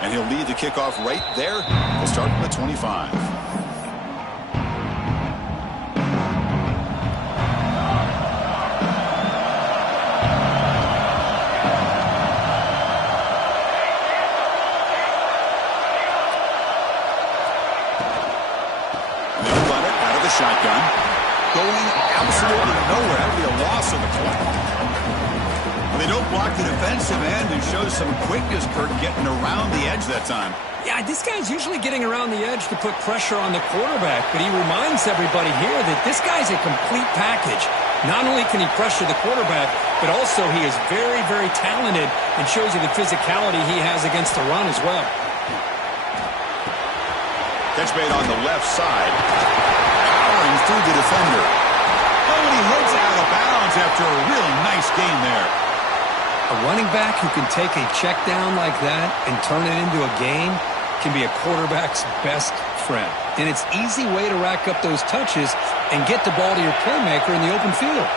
And he'll lead the kickoff right there. We'll start from the 25. Shotgun. Going absolutely nowhere. That would be a loss of the play. Well, they don't block the defensive end and show some quickness, Kurt, getting around the edge that time. Yeah, this guy's usually getting around the edge to put pressure on the quarterback, but he reminds everybody here that this guy's a complete package. Not only can he pressure the quarterback, but also he is very, very talented and shows you the physicality he has against the run as well. Catch made on the left side. Through the defender. Oh, and he heads out of bounds after a really nice gain there. A running back who can take a check down like that and turn it into a gain can be a quarterback's best friend. And it's an easy way to rack up those touches and get the ball to your playmaker in the open field.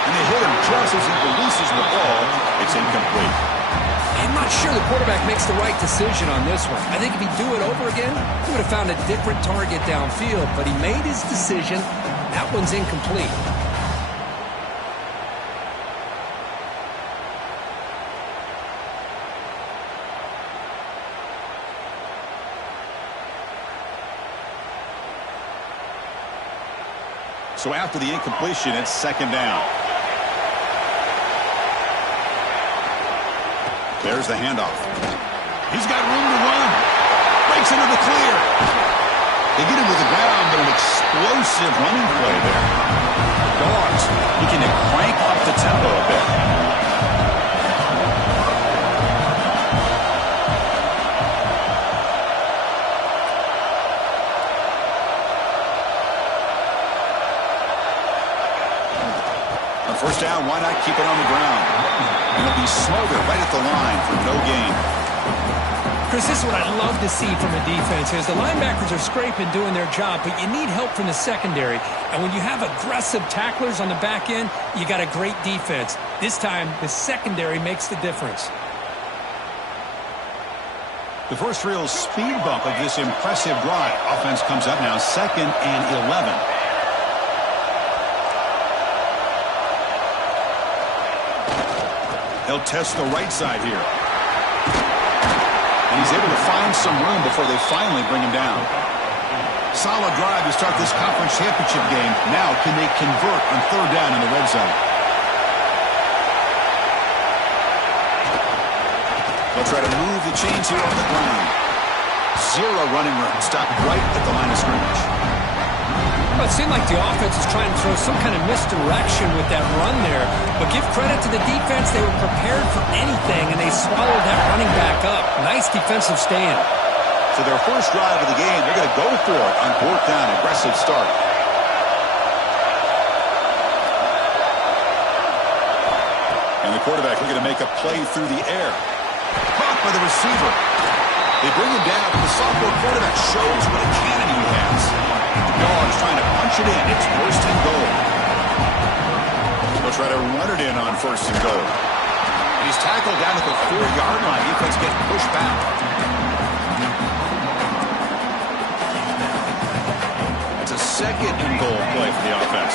And they hit him just as he releases the ball. It's incomplete. I'm not sure the quarterback makes the right decision on this one. I think if he'd do it over again, he would have found a different target downfield, but he made his decision. That one's incomplete. So after the incompletion, it's second down. There's the handoff. He's got room to run. Breaks into the clear. They get him to the ground, but an explosive running play there. Dogs, he can crank up the tempo a bit. On first down, why not keep it on the ground? And it'll be Smoger right at the line for no gain. Chris, this is what I love to see from a defense is the linebackers are scraping, doing their job, but you need help from the secondary. And when you have aggressive tacklers on the back end, you got a great defense. This time, the secondary makes the difference. The first real speed bump of this impressive drive. Offense comes up now, 2nd and 11. He'll test the right side here. And he's able to find some room before they finally bring him down. Solid drive to start this conference championship game. Now can they convert on third down in the red zone? They'll try to move the chains here on the ground. Zero running room. Stopped right at the line of scrimmage. Well, it seemed like the offense is trying to throw some kind of misdirection with that run there. But give credit to the defense. They were prepared for anything, and they swallowed that running back up. Nice defensive stand. So their first drive of the game, they're going to go for it on fourth down. Aggressive start. And the quarterback looking to make a play through the air. Caught by the receiver. They bring him down, and the sophomore quarterback shows what a cannon he has. The Dogs trying to punch it in. It's first and goal. They'll try to run it in on first and goal. And he's tackled down at the 4-yard line. Defense gets pushed back. It's a 2nd and goal play for the offense.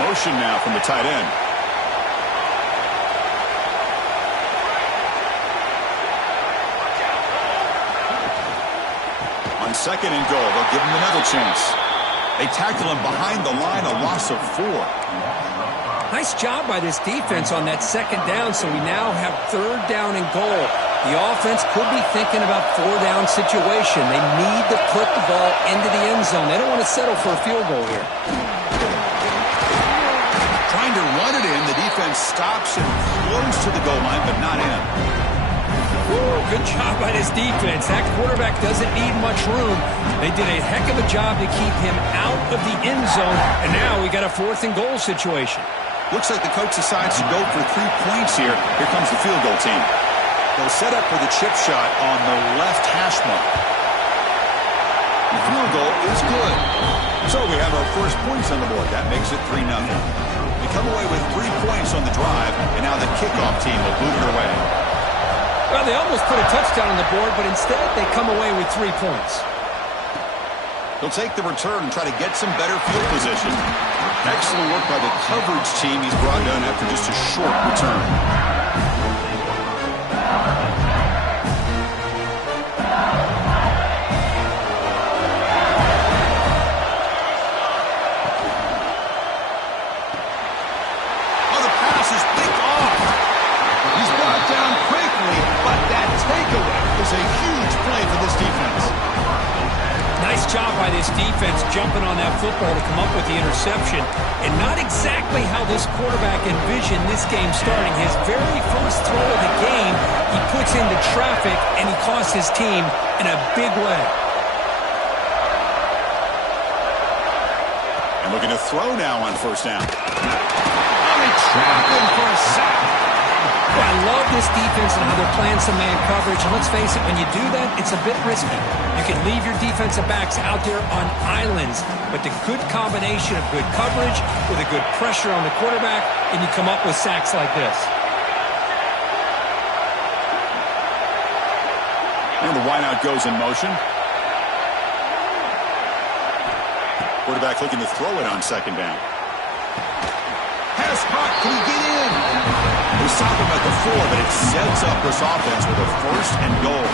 Motion now from the tight end. On 2nd and goal, they'll give him another chance. They tackle him behind the line, a loss of 4. Nice job by this defense on that 2nd down, so we now have 3rd down and goal. The offense could be thinking about 4-down situation. They need to put the ball into the end zone. They don't want to settle for a field goal here. Trying to run it in, the defense stops and close to the goal line, but not in. Woo, good job by this defense. That quarterback doesn't need much room. They did a heck of a job to keep him out of the end zone, and now we got a 4th and goal situation. Looks like the coach decides to go for 3 points here. Here comes the field goal team. They'll set up for the chip shot on the left hash mark. The field goal is good. So we have our first points on the board. That makes it 3-0. They come away with 3 points on the drive, and now the kickoff team will boot it away. Well, they almost put a touchdown on the board, but instead they come away with 3 points. He'll take the return and try to get some better field position. Excellent work by the coverage team. He's brought down after just a short return. A huge play for this defense. Nice job by this defense jumping on that football to come up with the interception. And not exactly how this quarterback envisioned this game starting. His very first throw of the game, he puts into traffic, and he costs his team in a big way. And looking to throw now on first down. Oh, he trapped him for a sack. Well, I love this defense and how they're playing some man coverage. And let's face it, when you do that, it's a bit risky. You can leave your defensive backs out there on islands, but the good combination of good coverage with a good pressure on the quarterback, and you come up with sacks like this. And the wideout goes in motion. Quarterback looking to throw it on second down. Pass caught. Can he get in? They stop him at the 4, but it sets up this offense with a 1st and goal.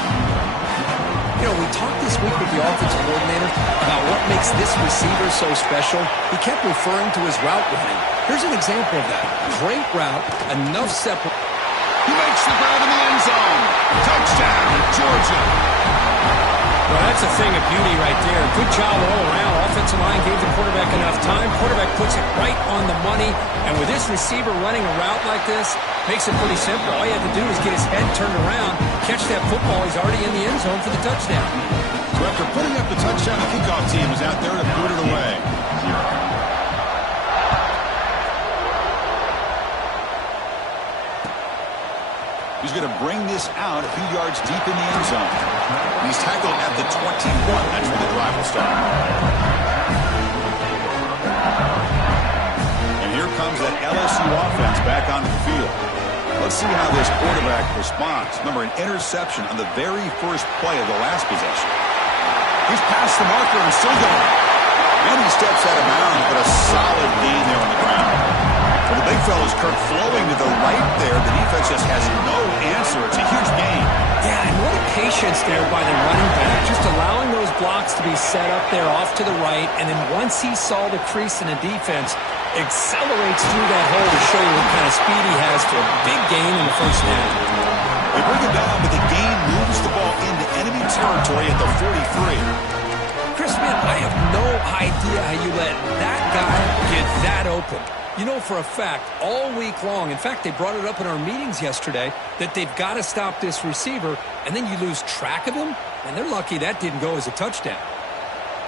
You know, we talked this week with the offensive coordinator about what makes this receiver so special. He kept referring to his route running. Here's an example of that. Great route, enough separate. He makes the grab in the end zone. Touchdown, Georgia. Well, that's a thing of beauty right there. Good job all around. Offensive line gave the quarterback enough time. Quarterback puts it right on the money. And with this receiver running a route like this, makes it pretty simple. All you have to do is get his head turned around, catch that football. He's already in the end zone for the touchdown. So after putting up the touchdown, the kickoff team is out there to boot it away. He's going to bring this out a few yards deep in the end zone. And he's tackled at the 21. That's where the drive will start. And here comes that LSU offense back onto the field. Let's see how this quarterback responds. Remember, an interception on the very first play of the last possession. He's past the marker and still going. And he steps out of bounds, but a solid gain there on the ground. Well, the big fella's Kirk flowing to the right there. The defense just has no answer. It's a huge gain. Yeah, and what a patience there by the running back, just allowing those blocks to be set up there off to the right, and then once he saw the crease in the defense, accelerates through that hole to show you what kind of speed he has for a big gain in the first half. They bring it down, but the gain moves the ball into enemy territory at the 43. Chris, man, I have no idea how you let that guy get that open. You know for a fact, all week long, in fact, they brought it up in our meetings yesterday, that they've got to stop this receiver, and then you lose track of him, and they're lucky that didn't go as a touchdown.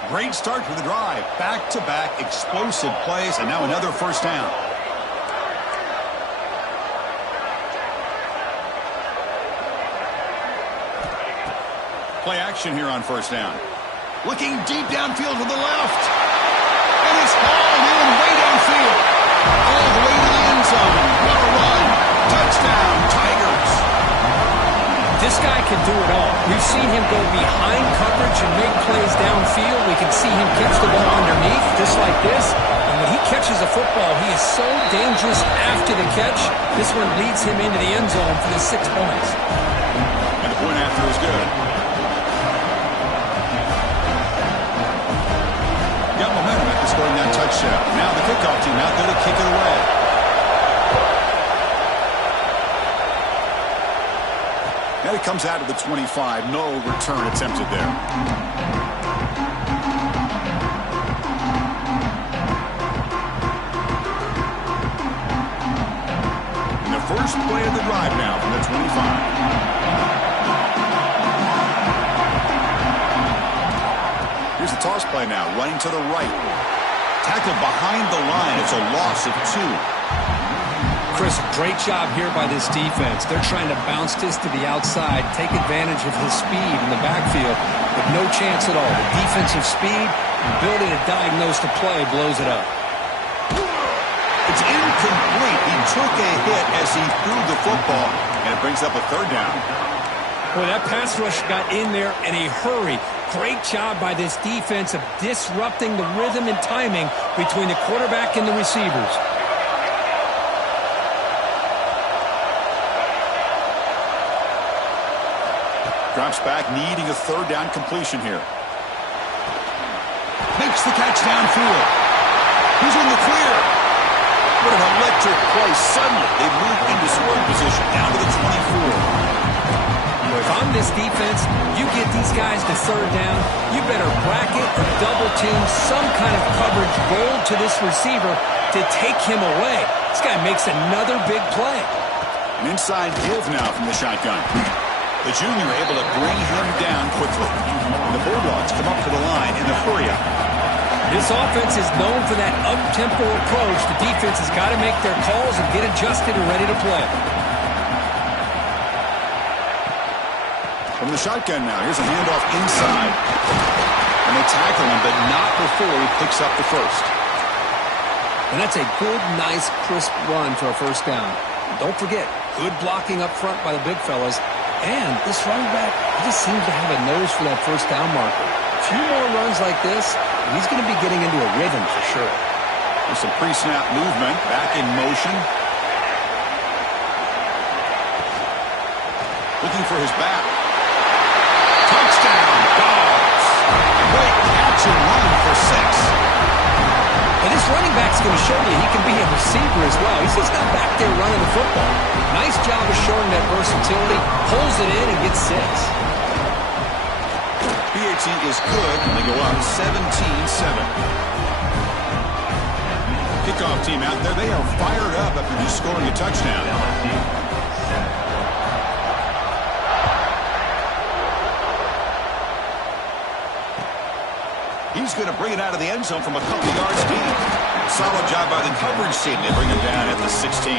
Great start for the drive. Back-to-back explosive plays, and now another first down. Play action here on first down. Looking deep downfield to the left. And it's hauled in way downfield. All the way to the end zone. What a run. Touchdown, Tigers. This guy can do it all. We've seen him go behind coverage and make plays downfield. We can see him catch the ball underneath, just like this. And when he catches a football, he is so dangerous after the catch. This one leads him into the end zone for the 6 points. And the point after is good. Got momentum after scoring that touchdown. Now the kickoff team out there to kick it away. And it comes out to the 25. No return attempted there. And the first play of the drive now from the 25. Here's the toss play now, running to the right. Tackled behind the line. It's a loss of 2. Chris, great job here by this defense. They're trying to bounce this to the outside, take advantage of his speed in the backfield. but no chance at all. The defensive speed and ability to diagnose the play blows it up. It's incomplete. He took a hit as he threw the football, and it brings up a third down. Boy, that pass rush got in there in a hurry. Great job by this defense of disrupting the rhythm and timing between the quarterback and the receivers. Drops back, needing a third down completion here. Makes the catch downfield. He's in the clear. What an electric play. Suddenly, they move into scoring position, down to the 24. If I'm this defense, you get these guys to third down, you better bracket or double team some kind of coverage rolled to this receiver to take him away. This guy makes another big play. An inside give now from the shotgun. The junior able to bring him down quickly. The Bulldogs come up to the line in the hurry-up. This offense is known for that up-tempo approach. The defense has got to make their calls and get adjusted and ready to play. From the shotgun now, here's a handoff inside. And they tackle him, but not before he picks up the first. And that's a good, nice, crisp run for a first down. Don't forget, good blocking up front by the big fellas. And this running back, he just seems to have a nose for that first down marker. A few more runs like this, and he's going to be getting into a rhythm for sure. There's some pre-snap movement, back in motion. Looking for his back. Touchdown, Dogs. Great catch and run for 6. And this running back's going to show you he can be a receiver as well. He's just not back there running the football. Nice job of showing that versatility. Pulls it in and gets 6. PAT is good, and they go up 17-7. Kickoff team out there, they are fired up after just scoring a touchdown. He's going to bring it out of the end zone from a couple yards deep. Solid job by the coverage team. They bring him down at the 16.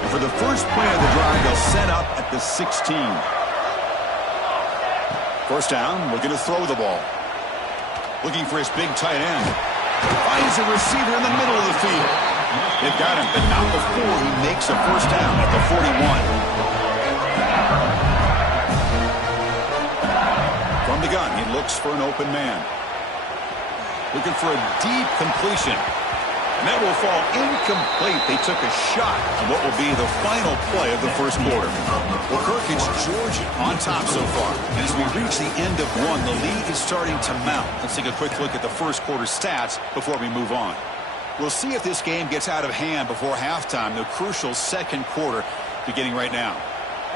And for the first play of the drive, they'll set up at the 16. First down, looking to throw the ball. Looking for his big tight end. Finds a receiver in the middle of the field. They've got him, but not before he makes a first down at the 41. From the gun, he looks for an open man. Looking for a deep completion. And that will fall incomplete. They took a shot on what will be the final play of the first quarter. Well, Kirk, it's Georgia on top so far. And as we reach the end of one, the lead is starting to mount. Let's take a quick look at the first quarter stats before we move on. We'll see if this game gets out of hand before halftime, the crucial second quarter beginning right now.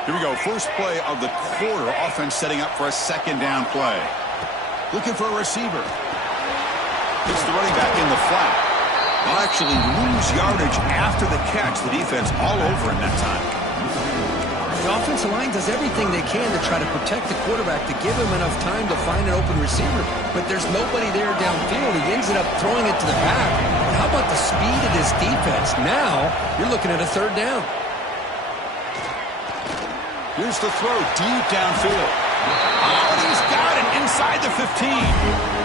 Here we go, first play of the quarter, offense setting up for a second down play. Looking for a receiver. It's the running back in the flat. They'll actually lose yardage after the catch. The defense all over in that time. The offensive line does everything they can to try to protect the quarterback to give him enough time to find an open receiver. But there's nobody there downfield. He ends up throwing it to the back. But how about the speed of this defense? Now you're looking at a third down. Here's the throw deep downfield. Oh, and he's got it inside the 15.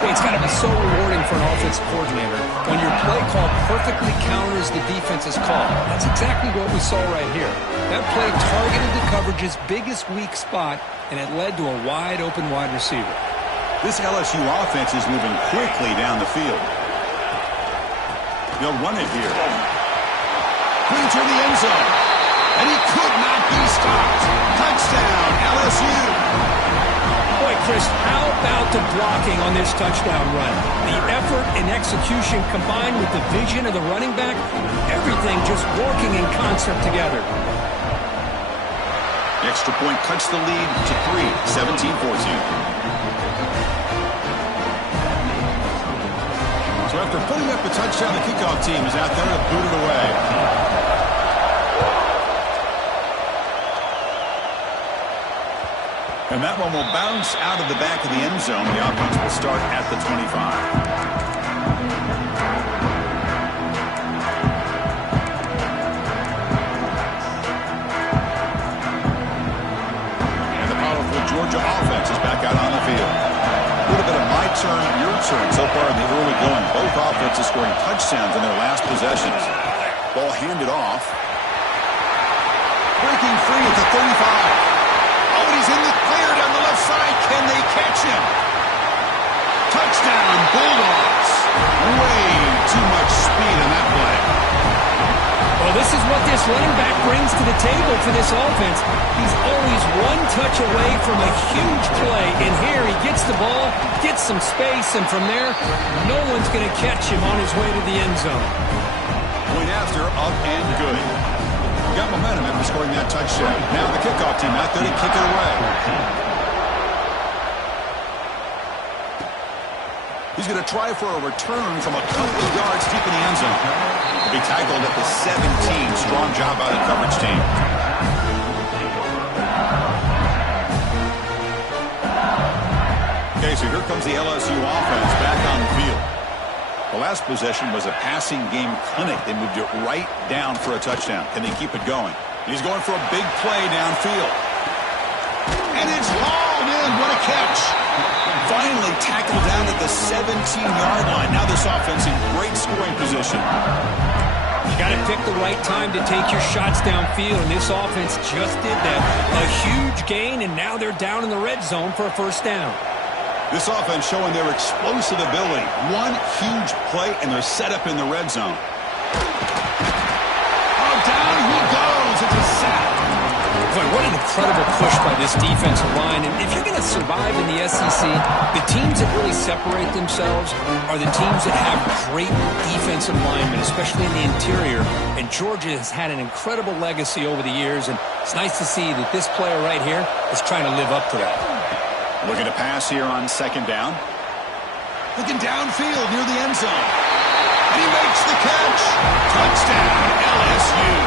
It's got to be so rewarding for an offensive coordinator when your play call perfectly counters the defense's call. That's exactly what we saw right here. That play targeted the coverage's biggest weak spot, and it led to a wide-open wide receiver. This LSU offense is moving quickly down the field. They'll run it here. Brings her in the end zone. And he could not be stopped. Touchdown, LSU. Boy, Chris, how about the blocking on this touchdown run? The effort and execution combined with the vision of the running back, everything just working in concert together. The extra point cuts the lead to 3, 17-14. So after putting up a touchdown, the kickoff team is out there to boot it away. And that one will bounce out of the back of the end zone. The offense will start at the 25. Georgia offense is back out on the field. A little bit of my turn, your turn so far in the early going. Both offenses scoring touchdowns in their last possessions. Ball handed off. Breaking free at the 35. Oh, and he's in the clear down the left side. Can they catch him? Touchdown, Bulldogs. Way too much speed on that play. Well, this is what this running back brings to the table for this offense. He's always one touch away from a huge play. And here he gets the ball, gets some space, and from there, no one's going to catch him on his way to the end zone. Point after, up and good. Got momentum after scoring that touchdown. Now the kickoff team out there to kick it away. He's going to try for a return from a couple of yards deep in the end zone. He'll be tackled at the 17. Strong job by the coverage team. Okay, so here comes the LSU offense back on the field. The last possession was a passing game clinic. They moved it right down for a touchdown. Can they keep it going? He's going for a big play downfield. And it's hauled in. What a catch. Finally tackled down at the 17-yard line. Now this offense in great scoring position. You got to pick the right time to take your shots downfield, and this offense just did that. A huge gain, and now they're down in the red zone for a first down. This offense showing their explosive ability. One huge play, and they're set up in the red zone. Oh, down he goes. It's a sack. Boy, what an incredible push by this defensive line. And if you're going to survive in the SEC, the teams that really separate themselves are the teams that have great defensive linemen, especially in the interior. And Georgia has had an incredible legacy over the years, and it's nice to see that this player right here is trying to live up to that. Looking to pass here on second down. Looking downfield near the end zone. And he makes the catch. Touchdown, LSU.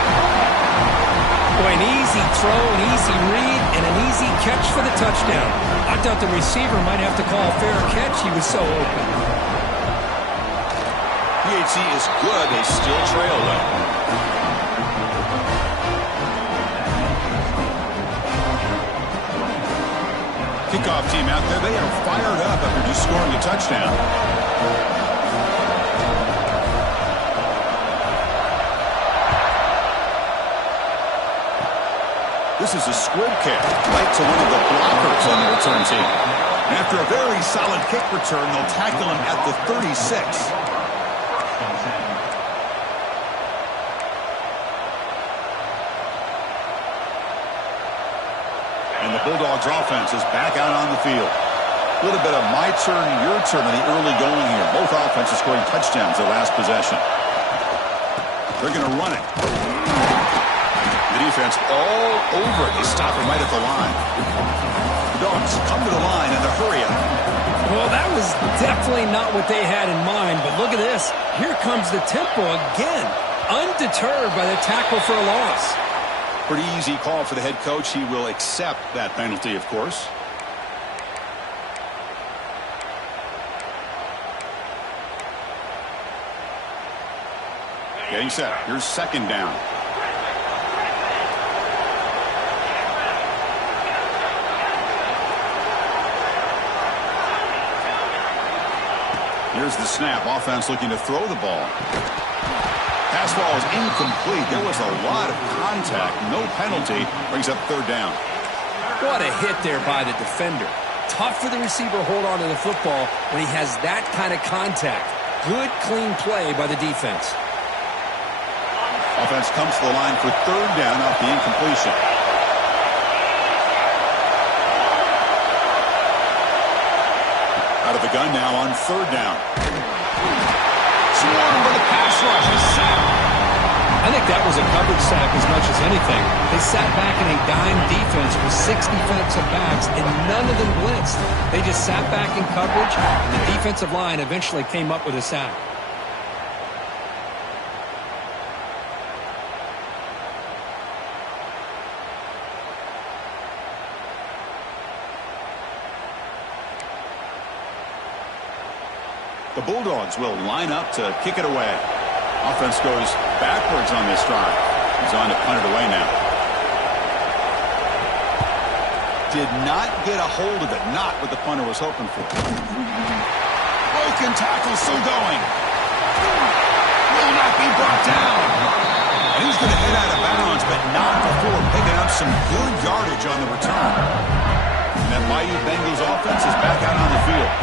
Boy, an easy throw, an easy read, and an easy catch for the touchdown. I thought the receiver might have to call a fair catch. He was so open. PHC is good. They still trail, though. Kickoff team out there. They are fired up after just scoring a touchdown. This is a squib kick right to one of the blockers on the return team. And after a very solid kick return, they'll tackle him at the 36. And the Bulldogs offense is back out on the field. A little bit of my turn, your turn in the early going here. Both offenses scoring touchdowns their last possession. They're going to run it. The defense all over it. They stop him right at the line. The Dogs come to the line in a hurry up. Well, that was definitely not what they had in mind, but look at this. Here comes the tempo again. Undeterred by the tackle for a loss. Pretty easy call for the head coach. He will accept that penalty, of course. Getting set. Here's second down. Here's the snap. Offense looking to throw the ball. Pass ball is incomplete. There was a lot of contact. No penalty. Brings up third down. What a hit there by the defender. Tough for the receiver to hold on to the football when he has that kind of contact. Good, clean play by the defense. Offense comes to the line for third down off the incompletion. Out of the gun now on third down. Swarmed by the pass rush. He's sacked. I think that was a coverage sack as much as anything. They sat back in a dime defense with 6 defensive backs, and none of them blitzed. They just sat back in coverage, and the defensive line eventually came up with a sack. The Bulldogs will line up to kick it away. Offense goes backwards on this drive. He's on to punt it away now. did not get a hold of it. Not what the punter was hoping for. Broken tackle still going. Will not be brought down. And he's going to head out of bounds, but not before picking up some good yardage on the return. And that Bayou Bengals offense is back out on the field.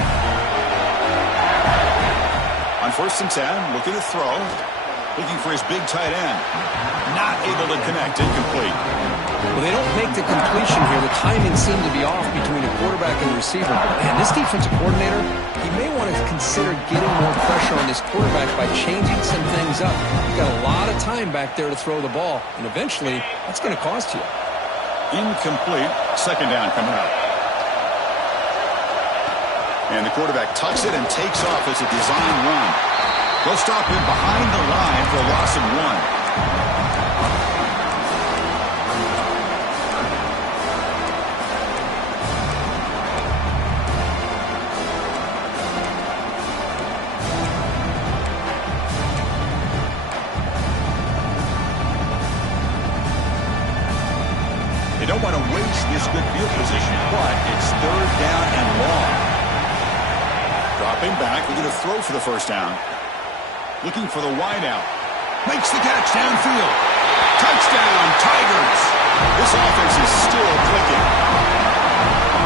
On 1st and 10, looking to throw. Looking for his big tight end. Not able to connect. Incomplete. Well, they don't make the completion here. The timing seemed to be off between a quarterback and a receiver. Man, this defensive coordinator, he may want to consider getting more pressure on this quarterback by changing some things up. You've got a lot of time back there to throw the ball, and eventually, that's going to cost you. Incomplete. 2nd down coming up. And the quarterback tucks it and takes off as a design run. They'll stop him behind the line for a loss of 1. They don't want to waste this good field position, but it's 3rd down and long. Dropping back, looking to throw for the 1st down. Looking for the wideout. Makes the catch downfield. Touchdown, Tigers. This offense is still clicking.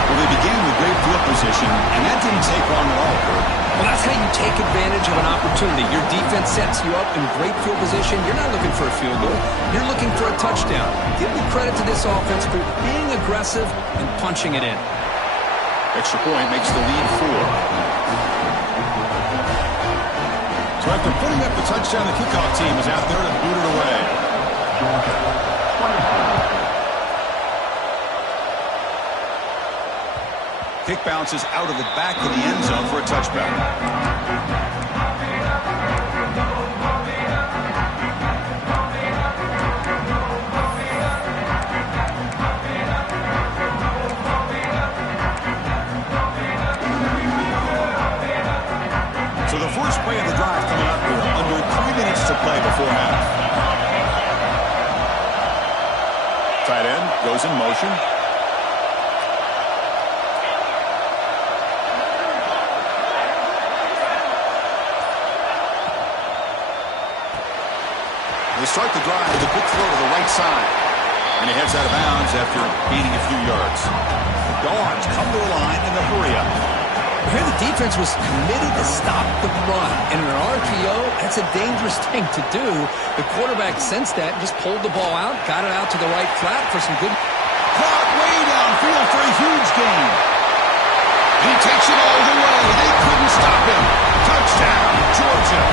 Well, they began with great field position, and that didn't take long at all, Kurt. Well, that's how you take advantage of an opportunity. Your defense sets you up in great field position. You're not looking for a field goal. You're looking for a touchdown. Give the credit to this offense for being aggressive and punching it in. Extra point makes the lead 4. So after putting up the touchdown, the kickoff team is out there to boot it away. Kick bounces out of the back of the end zone for a touchback. So the first play of the drive coming up here, under 3 minutes to play before half. Tight end goes in motion. They start the drive with a quick throw to the right side. And he heads out of bounds after gaining a few yards. The Dogs come to the line in the hurry-up. Here the defense was committed to stop the run. And in an RPO, that's a dangerous thing to do. The quarterback sensed that and just pulled the ball out, got it out to the right flat for some good. Caught way downfield for a huge gain. He takes it all the way. They couldn't stop him. Touchdown, Georgia.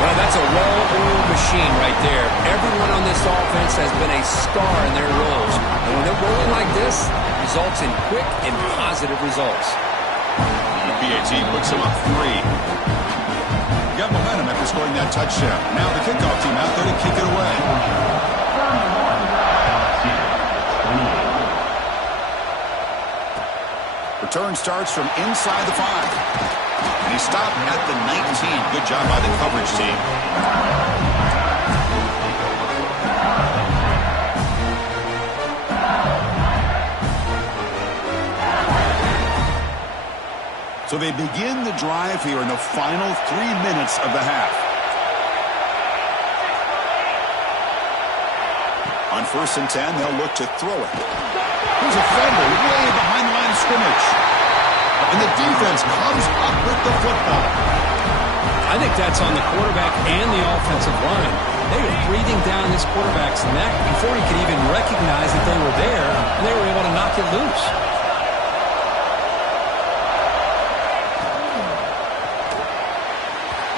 Well, that's a well-oiled machine right there. Everyone on this offense has been a star in their roles. And when they're rolling like this, it results in quick and positive results. The UGA team puts him up 3. Got momentum after scoring that touchdown. Now the kickoff team out there to kick it away. Return starts from inside the 5. And he stopped at the 19. Good job by the coverage team. So they begin the drive here in the final 3 minutes of the half. On 1st and 10, they'll look to throw it. Here's a fumble way behind the line of scrimmage. And the defense comes up with the football. I think that's on the quarterback and the offensive line. They were breathing down this quarterback's neck before he could even recognize that they were there, and they were able to knock it loose.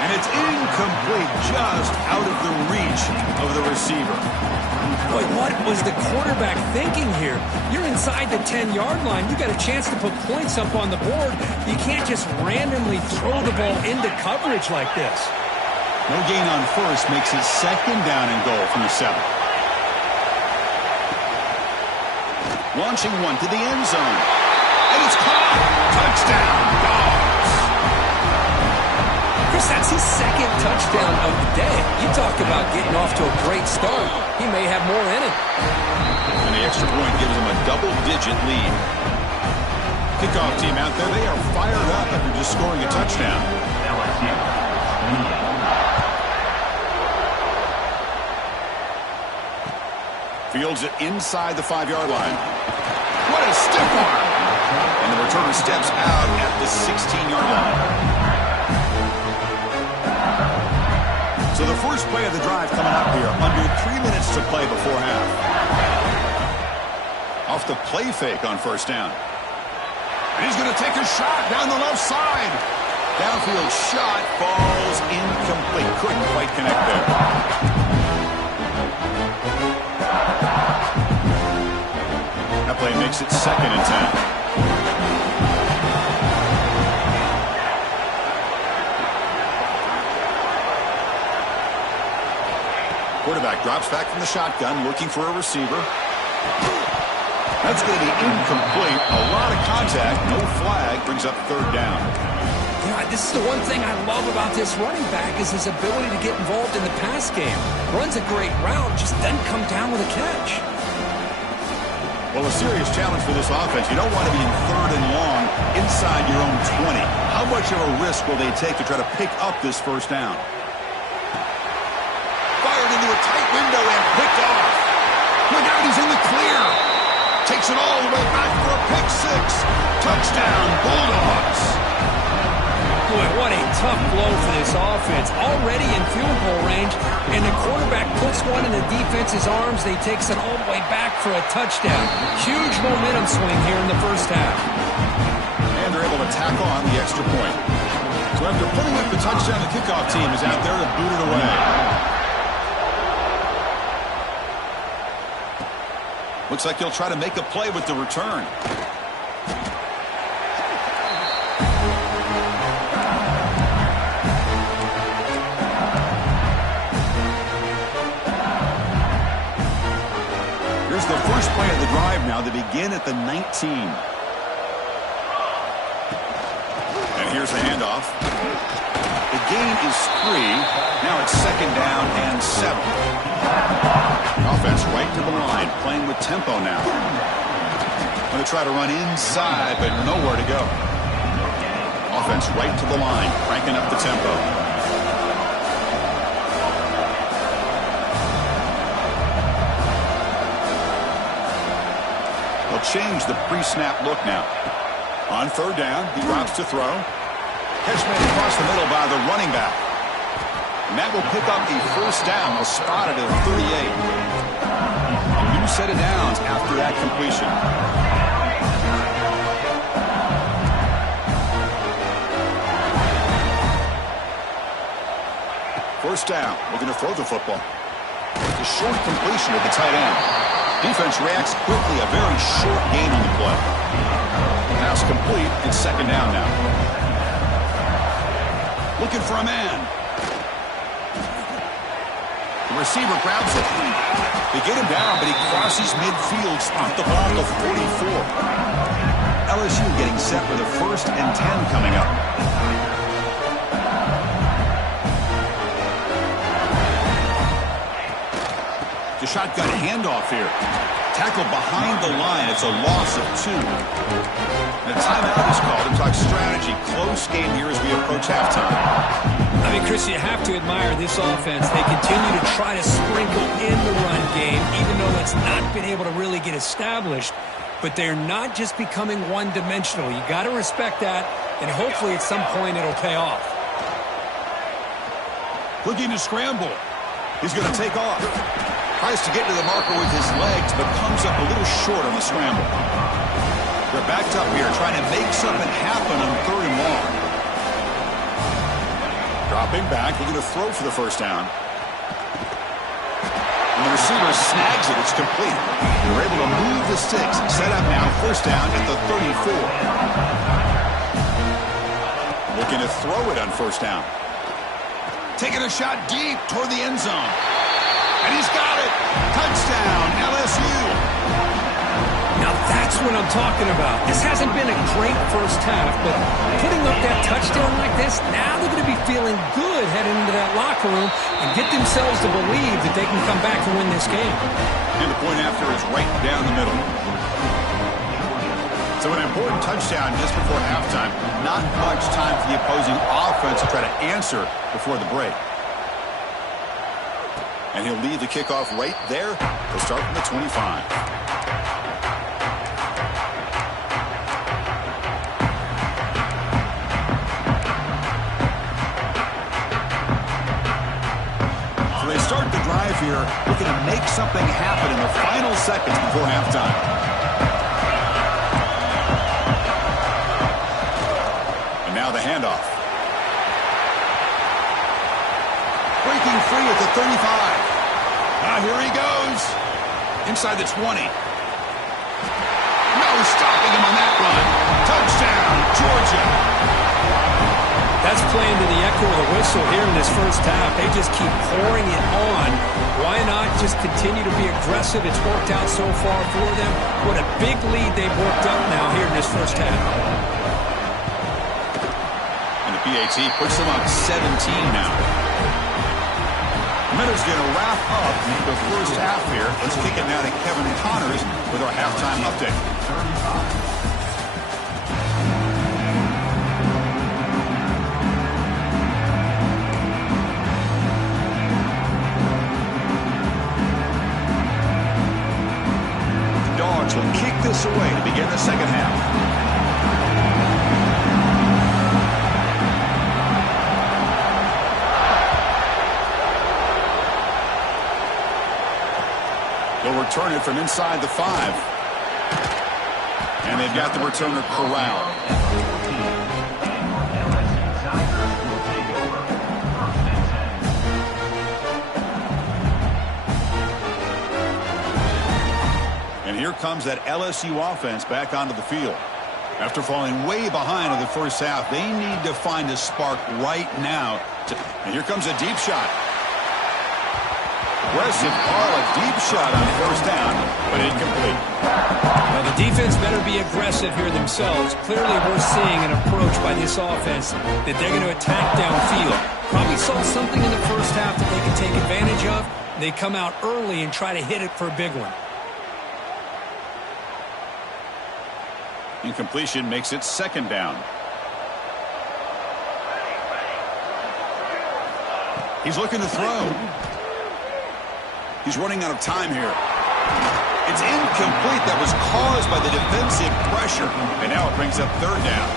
And it's incomplete, just out of the reach of the receiver. Boy, what was the quarterback thinking here? You're inside the 10-yard line. You got a chance to put points up on the board. You can't just randomly throw the ball into coverage like this. No gain on 1st makes it 2nd down and goal from the 7. Launching one to the end zone. And it's caught. Touchdown, Dogs. Chris, that's his 2nd touchdown of the day. You talk about getting off to a great start. He may have more in it. And the extra point gives him a double-digit double-digit lead. Kickoff team out there, they are fired up after just scoring a touchdown. Fields it inside the 5-yard line. What a stiff arm! And the returner steps out at the 16-yard line. So the first play of the drive coming up here, under 3 minutes to play before half. Off the play fake on first down. And he's going to take a shot down the left side. Downfield shot falls incomplete. Couldn't quite connect there. That play makes it 2nd and 10. Quarterback drops back from the shotgun, looking for a receiver. That's going to be incomplete. A lot of contact. No flag. Brings up 3rd down. You know, this is the one thing I love about this running back is his ability to get involved in the pass game. Runs a great route, just doesn't come down with a catch. Well, a serious challenge for this offense. You don't want to be in 3rd and long inside your own 20. How much of a risk will they take to try to pick up this first down? Fired into a tight window and picked off. Look out, he's in the clear. Takes it all the way back for a pick 6. Touchdown, Bulldogs. Boy, what a tough blow for this offense. Already in field goal range, and the quarterback puts one in the defense's arms. They takes it all the way back for a touchdown. Huge momentum swing here in the first half. And they're able to tack on the extra point. So after putting up the touchdown, the kickoff team is out there to boot it away. Looks like he'll try to make a play with the return. Here's the first play of the drive now. They begin at the 19. And here's the handoff. The gain is 3. Now it's 2nd down and 7. Offense right to the line, playing with tempo now. Going to try to run inside, but nowhere to go. Offense right to the line, cranking up the tempo. They'll change the pre-snap look now. On 3rd down, he drops to throw. Catch made across the middle by the running back. And that will pick up the first down. Will spot it at 38. A new set of downs after that completion. First down. Looking to throw the football. It's a short completion of the tight end. Defense reacts quickly. A very short gain on the play. Pass complete. It's 2nd down now. Looking for a man. The receiver grabs it. They get him down, but he crosses midfield, off the ball to 44. LSU getting set for the 1st and 10 coming up. The shotgun handoff here. Tackled behind the line. It's a loss of 2. And a timeout is called to talk strategy. Close game here as we approach halftime. I mean, Chris, you have to admire this offense. They continue to try to sprinkle in the run game, even though it's not been able to really get established. But they're not just becoming one-dimensional. You got to respect that, and hopefully at some point it'll pay off. Looking to scramble. He's going to take off. Tries to get to the marker with his legs, but comes up a little short on the scramble. They're backed up here, trying to make something happen on 3rd and long. Dropping back, looking to throw for the first down. And the receiver snags it. It's complete. They're able to move the sticks. Set up now, first down at the 34. Looking to throw it on first down. Taking a shot deep toward the end zone. And he's got it. Touchdown, LSU. Now that's what I'm talking about. This hasn't been a great first half, but putting up that touchdown like this, now they're going to be feeling good heading into that locker room and get themselves to believe that they can come back and win this game. And the point after is right down the middle. So an important touchdown just before halftime. Not much time for the opposing offense to try to answer before the break. And he'll lead the kickoff right there. They'll start from the 25. So they start the drive here, looking to make something happen in the final seconds before halftime. And now the handoff. Breaking free at the 35. Now here he goes. Inside the 20. No stopping him on that run. Touchdown, Georgia. That's playing to the echo of the whistle here in this first half. They just keep pouring it on. Why not just continue to be aggressive? It's worked out so far for them. What a big lead they've worked up now here in this first half. And the PAT puts them on 17 now. Minutes going to wrap up the first half here. Let's kick it now to Kevin Connors with our halftime update. The Dogs will kick this away to begin the second half. They'll return it from inside the 5. And they've got the returner corralled. And here comes that LSU offense back onto the field. After falling way behind in the first half, they need to find a spark right now. And here comes a deep shot. Aggressive ball, a deep shot on first down, but incomplete. Well, the defense better be aggressive here themselves. Clearly, we're seeing an approach by this offense that they're going to attack downfield. Probably saw something in the first half that they can take advantage of. They come out early and try to hit it for a big one. Incompletion makes it second down. He's looking to throw. He's running out of time here. It's incomplete. That was caused by the defensive pressure. And now it brings up third down.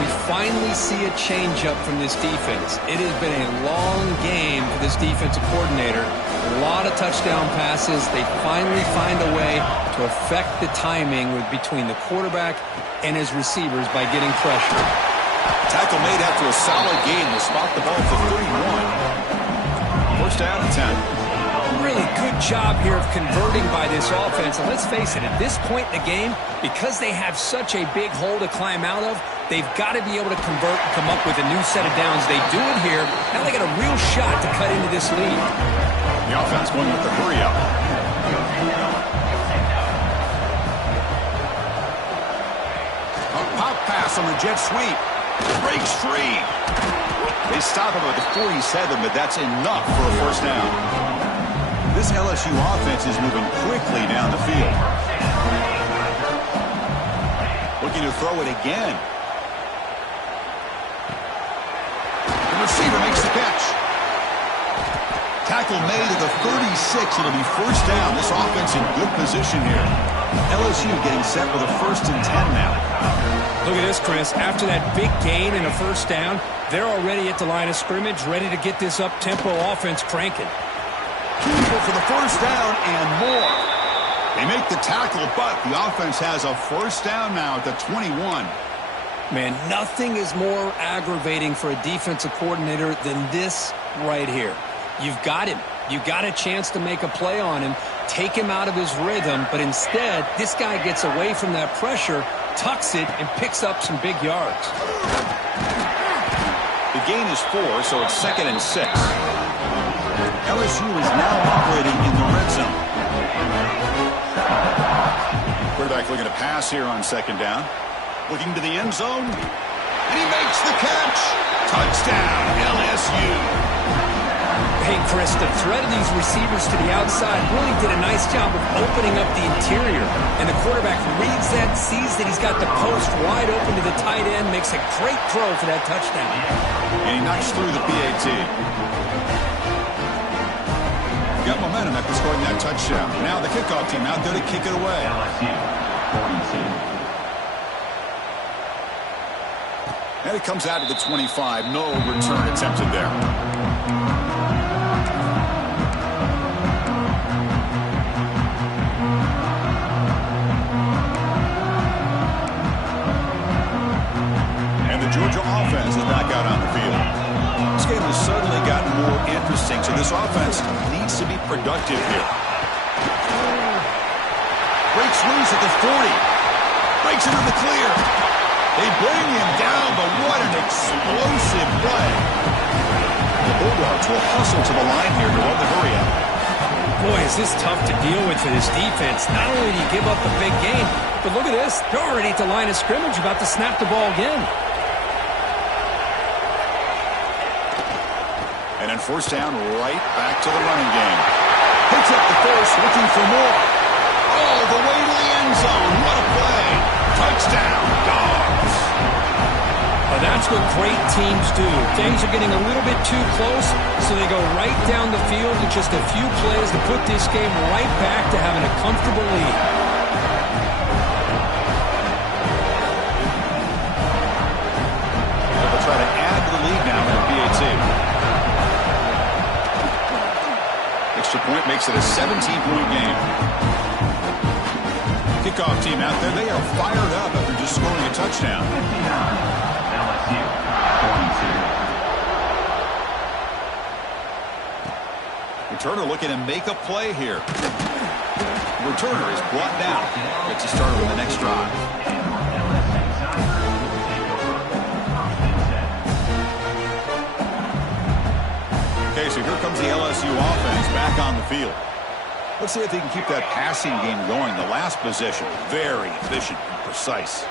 We finally see a changeup from this defense. It has been a long game for this defensive coordinator. A lot of touchdown passes. They finally find a way to affect the timing between the quarterback and his receivers by getting pressure. Tackle made after a solid game to spot the ball for 31. First down and 10. Really good job here of converting by this offense. And let's face it, at this point in the game, because they have such a big hole to climb out of, they've got to be able to convert and come up with a new set of downs. They do it here. Now they got a real shot to cut into this lead. The offense going with the hurry up. A pop pass on the jet sweep. Breaks free. They stop him at the 47, but that's enough for a first down. This LSU offense is moving quickly down the field. Looking to throw it again. The receiver makes the catch. Tackle made at the 36. It'll be first down. This offense in good position here. LSU getting set with a 1st and 10 now. Look at this, Chris. After that big gain and a first down, they're already at the line of scrimmage, ready to get this up-tempo offense cranking. Keeper for the first down and more. They make the tackle, but the offense has a first down now at the 21. Man, nothing is more aggravating for a defensive coordinator than this right here. You've got him. You got a chance to make a play on him, take him out of his rhythm, but instead, this guy gets away from that pressure, tucks it, and picks up some big yards. The gain is 4, so it's 2nd and 6. LSU is now operating in the red zone. Quarterback looking to pass here on 2nd down. Looking to the end zone. And he makes the catch. Touchdown, LSU. Hey, Chris, the threat of these receivers to the outside really did a nice job of opening up the interior. And the quarterback reads that, sees that he's got the post wide open to the tight end, makes a great throw for that touchdown. And he knocks through the PAT. Got momentum after scoring that touchdown. Now the kickoff team out there to kick it away. And it comes out to the 25. No return attempted there. Georgia offense is back out on the field. This game has suddenly gotten more interesting, so this offense needs to be productive here. Breaks loose at the 40. Breaks into the clear. They bring him down, but what an explosive play. The Bulldogs will hustle to the line here to run the hurry up. Boy, is this tough to deal with for this defense. Not only do you give up the big game, but look at this. They're already at the line of scrimmage about to snap the ball again. And then first down, right back to the running game. Picks up the first, looking for more. All the way to the end zone. What a play. Touchdown, Dogs. Well, that's what great teams do. Things are getting a little bit too close, so they go right down the field with just a few plays to put this game right back to having a comfortable lead. They'll try to add to the lead now in the PAT. Extra point makes it a 17-point game. Kickoff team out there. They are fired up after just scoring a touchdown. Returner looking to make a play here. Returner is brought down. Gets you started with the next drive. Okay, so here comes the LSU offense back on the field. Let's see if they can keep that passing game going. The last possession, very efficient and precise.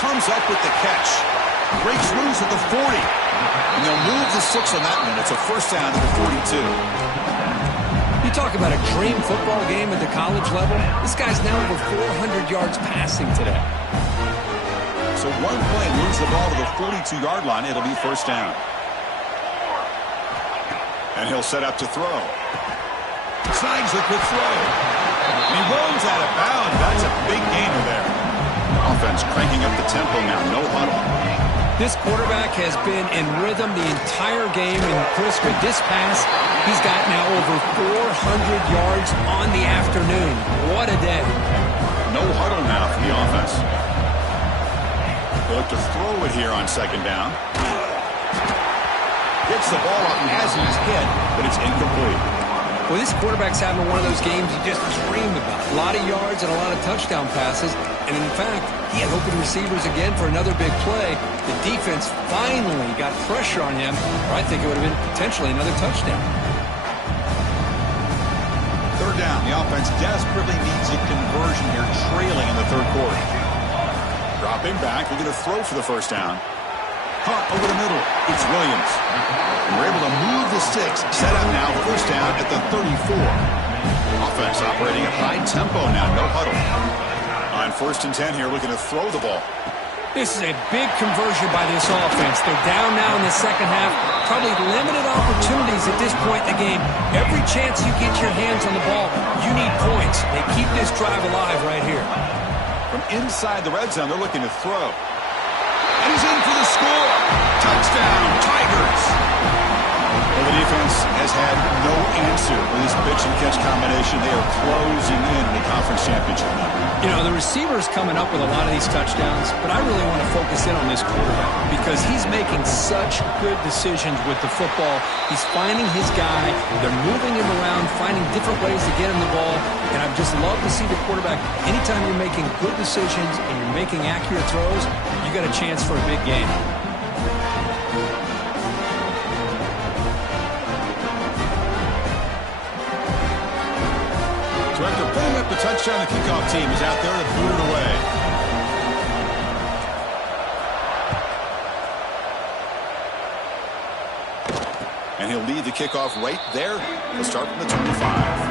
Comes up with the catch. Breaks loose at the 40. And they'll move the 6 on that one. It's a first down at the 42. You talk about a dream football game at the college level. This guy's now over 400 yards passing today. So one play moves the ball to the 42-yard line. It'll be first down. And he'll set up to throw. Signs the quick throw. And he runs out of bounds. That's a big gainer there. Offense cranking up the tempo now. No huddle. This quarterback has been in rhythm the entire game. And Chris, with this pass, he's got now over 400 yards on the afternoon. What a day. No huddle now for the offense. They'll look to throw it here on second down. Gets the ball up as he's hit, but it's incomplete. Well, this quarterback's having one of those games you just dreamed about. A lot of yards and a lot of touchdown passes. And in fact, he had open receivers again for another big play. The defense finally got pressure on him, or I think it would have been potentially another touchdown. Third down. The offense desperately needs a conversion here, trailing in the third quarter. Dropping back, looking to throw for the first down. Caught over the middle. It's Williams. And we're able to move the sticks. Set up now, first down at the 34. Offense operating at high tempo now. No huddle. On first and 10 here, looking to throw the ball. This is a big conversion by this offense. They're down now in the second half. Probably limited opportunities at this point in the game. Every chance you get your hands on the ball, you need points. They keep this drive alive right here. From inside the red zone, they're looking to throw. And he's in for the score. Touchdown, Tigers. Well, the defense has had no answer for this pitch-and-catch combination. They are closing in on the conference championship now. You know, the receiver's coming up with a lot of these touchdowns, but I really want to focus in on this quarterback because he's making such good decisions with the football. He's finding his guy. They're moving him around, finding different ways to get him the ball, and I've just love to see the quarterback. Anytime you're making good decisions and you're making accurate throws, you got a chance for a big game. So after putting up the touchdown, the kickoff team is out there to boot it away. And he'll lead the kickoff right there. He'll start from the 25.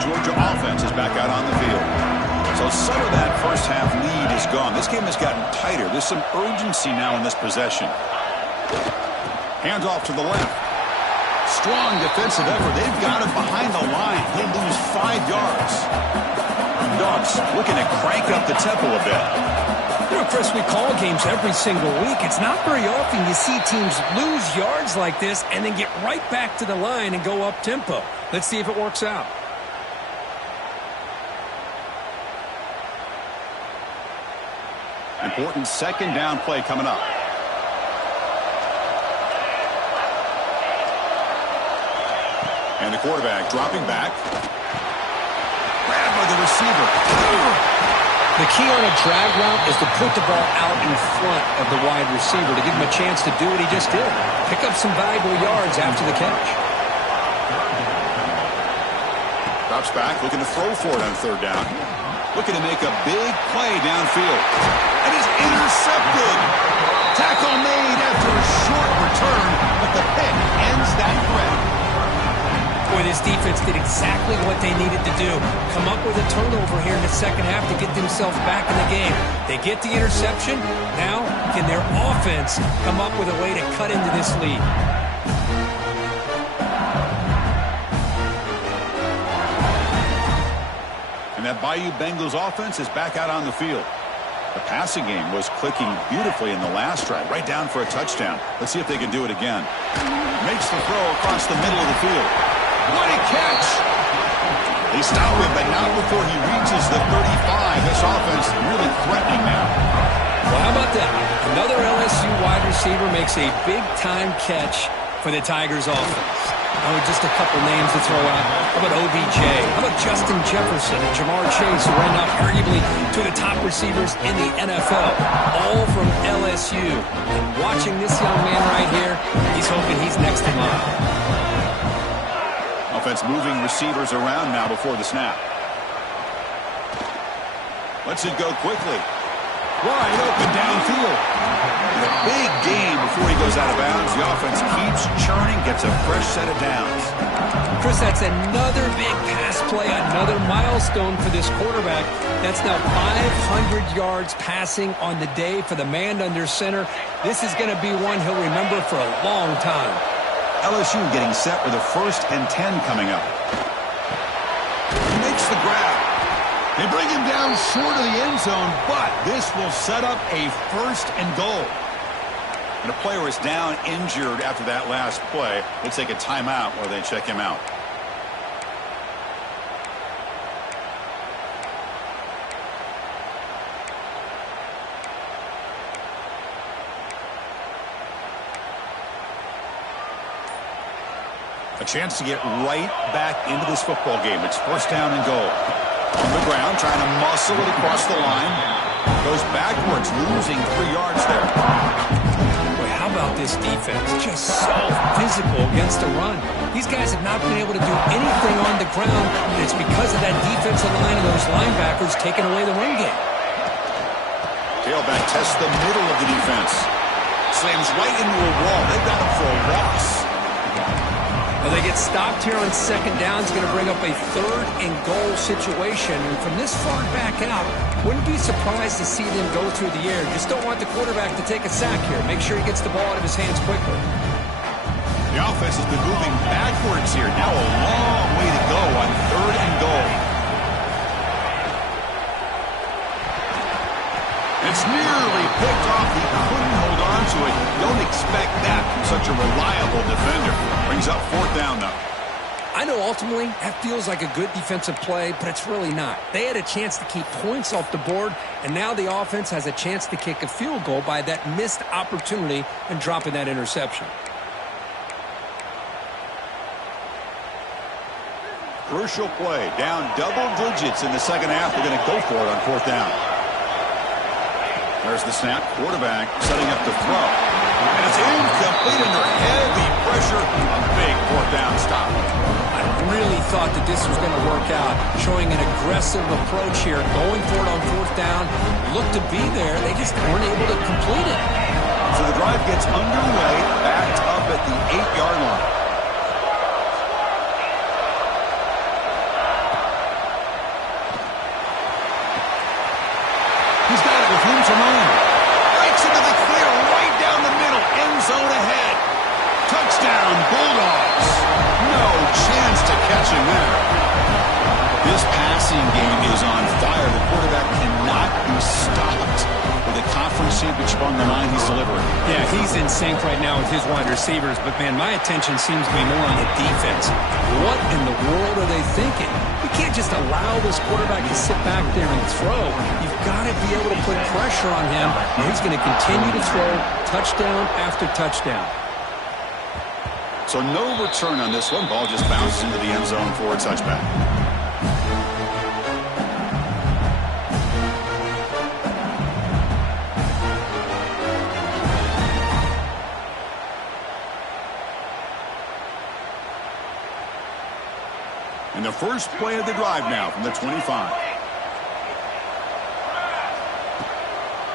Georgia offense is back out on the field. So some of that first half lead is gone. This game has gotten tighter. There's some urgency now in this possession. Hands off to the left. Strong defensive effort. They've got him behind the line. He'll lose 5 yards. Dogs looking to crank up the tempo a bit. You know, Chris, we call games every single week. It's not very often you see teams lose yards like this and then get right back to the line and go up tempo. Let's see if it works out. Important second down play coming up. And the quarterback dropping back. Grabbed by the receiver. The key on a drag route is to put the ball out in front of the wide receiver to give him a chance to do what he just did. Pick up some valuable yards after the catch. Drops back, looking to throw for it on third down. Looking to make a big play downfield. And is intercepted. Tackle made after a short return, but the pick ends that threat. Boy, this defense did exactly what they needed to do. Come up with a turnover here in the second half to get themselves back in the game. They get the interception. Now, can their offense come up with a way to cut into this lead? And that Bayou Bengals offense is back out on the field. The passing game was clicking beautifully in the last drive, right down for a touchdown. Let's see if they can do it again. Makes the throw across the middle of the field. What a catch! They stop him, but not before he reaches the 35. This offense really threatening now. Well, how about that? Another LSU wide receiver makes a big-time catch for the Tigers offense. Oh, just a couple names to throw out. How about OBJ? How about Justin Jefferson and Jamar Chase, who are now arguably two of the top receivers in the NFL, all from LSU. And watching this young man right here, he's hoping he's next in line. Offense moving receivers around now before the snap. Lets it go quickly. Wide open downfield. And a big gain before he goes out of bounds. The offense keeps churning, gets a fresh set of downs. Chris, that's another big pass play, another milestone for this quarterback. That's now 500 yards passing on the day for the man under center. This is going to be one he'll remember for a long time. LSU getting set with a 1st and 10 coming up. He makes the grab. They bring him down short of the end zone, but this will set up a 1st and goal. And a player is down injured after that last play. They take a timeout while they check him out. A chance to get right back into this football game. It's 1st down and goal. On the ground, trying to muscle it across the line. Goes backwards, losing 3 yards there. Boy, how about this defense? Just so physical against the run. These guys have not been able to do anything on the ground, and it's because of that defensive line and those linebackers taking away the run game. Tailback tests the middle of the defense. Slams right into a wall. They've got him for a loss. Well, they get stopped here on 2nd down. It's going to bring up a 3rd and goal situation. And from this far back out, wouldn't be surprised to see them go through the air. Just don't want the quarterback to take a sack here. Make sure he gets the ball out of his hands quickly. The offense has been moving backwards here. Now a long way to go on 3rd and goal. It's nearly picked off. He couldn't hold on to it. Don't expect that from such a reliable defender. Brings up 4th down, though. I know ultimately that feels like a good defensive play, but it's really not. They had a chance to keep points off the board, and now the offense has a chance to kick a field goal by that missed opportunity and dropping that interception. Crucial play. Down double digits in the second half. They're going to go for it on 4th down. There's the snap. Quarterback setting up to throw. And it's incomplete under heavy pressure. A big 4th down stop. I really thought that this was going to work out, showing an aggressive approach here, going for it on fourth down. Looked to be there. They just weren't able to complete it. So the drive gets underway, backed up at the 8-yard line. He's got it with room to run. Breaks into the clear, right down the middle, end zone ahead. Touchdown, Bulldogs. No chance to catch him there. This passing game is on fire. The quarterback cannot be stopped with a conference championship on the line he's delivering. Yeah, he's in sync right now with his wide receivers, but, man, my attention seems to be more on the defense. What in the world are they thinking? You can't just allow this quarterback to sit back there and throw. You've got to be able to put pressure on him, or he's going to continue to throw touchdown after touchdown. So no return on this one. Ball just bounces into the end zone for a touchback. And the first play of the drive now from the 25.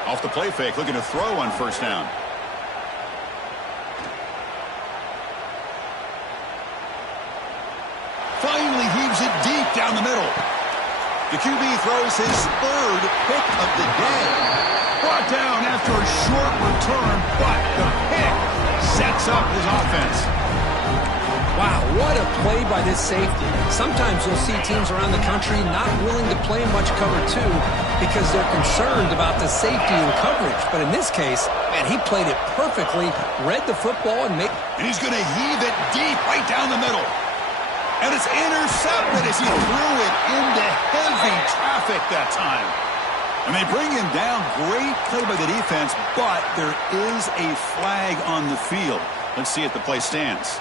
Off the play fake, looking to throw on first down. Finally heaves it deep down the middle. The QB throws his third pick of the day. Brought down after a short return, but the pick sets up his offense. Wow, what a play by this safety. Sometimes you'll see teams around the country not willing to play much cover two because they're concerned about the safety and coverage. But in this case, man, he played it perfectly, read the football, and he's going to heave it deep right down the middle. And it's intercepted as he threw it into heavy traffic that time. And they bring him down. Great play by the defense, but there is a flag on the field. Let's see if the play stands.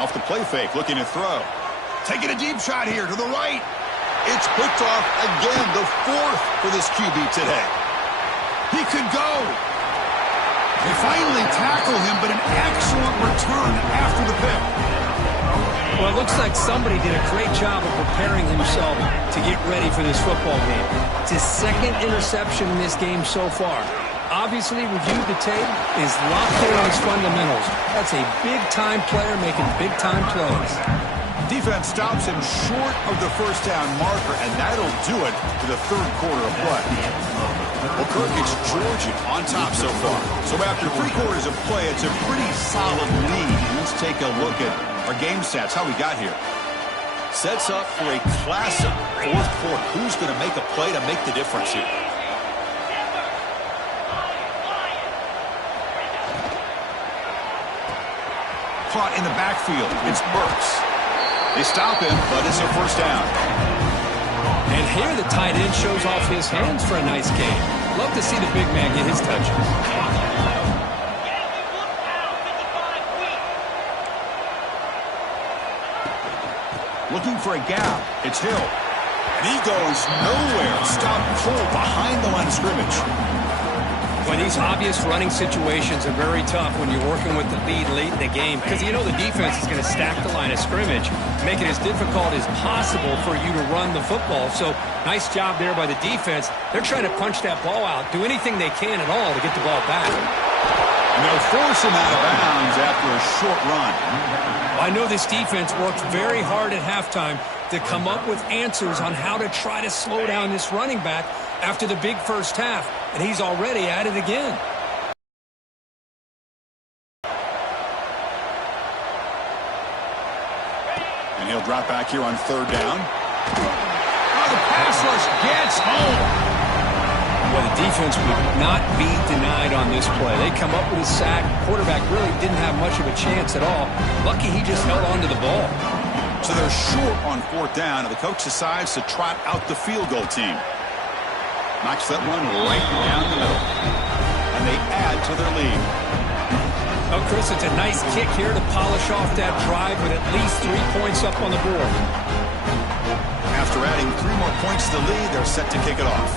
Off the play fake, looking to throw. Taking a deep shot here to the right. It's picked off again, the fourth for this QB today. He could go. They finally tackle him, but an excellent return after the pick. Well, it looks like somebody did a great job of preparing himself to get ready for this football game. It's his second interception in this game so far. Obviously reviewed the tape, is locked in on his fundamentals. That's a big-time player making big-time plays. Defense stops him short of the first down marker, and that'll do it for the third quarter of play. Well, Kirk, it's Georgia on top so far. So after 3 quarters of play, it's a pretty solid lead. Let's take a look at our game stats, how we got here. Sets up for a classic fourth quarter. Who's going to make a play to make the difference here? Caught in the backfield. It's Burks. They stop him, but it's a first down. And here the tight end shows off his hands for a nice game. Love to see the big man get his touches. Looking for a gap. It's Hill. And he goes nowhere. Stop cold behind the line of scrimmage. Well, these obvious running situations are very tough when you're working with the lead late in the game because you know the defense is going to stack the line of scrimmage, make it as difficult as possible for you to run the football. So nice job there by the defense. They're trying to punch that ball out, do anything they can at all to get the ball back. And they'll force him out of bounds after a short run. Well, I know this defense worked very hard at halftime to come up with answers on how to try to slow down this running back after the big first half, and he's already at it again. And he'll drop back here on third down. Oh, the pass rush gets home. Well, the defense would not be denied on this play. They come up with a sack. Quarterback really didn't have much of a chance at all. Lucky he just held on to the ball. So they're short on fourth down, and the coach decides to trot out the field goal team. Knocks that one right down the middle. And they add to their lead. Oh, Chris, it's a nice kick here to polish off that drive with at least 3 points up on the board. After adding 3 more points to the lead, they're set to kick it off.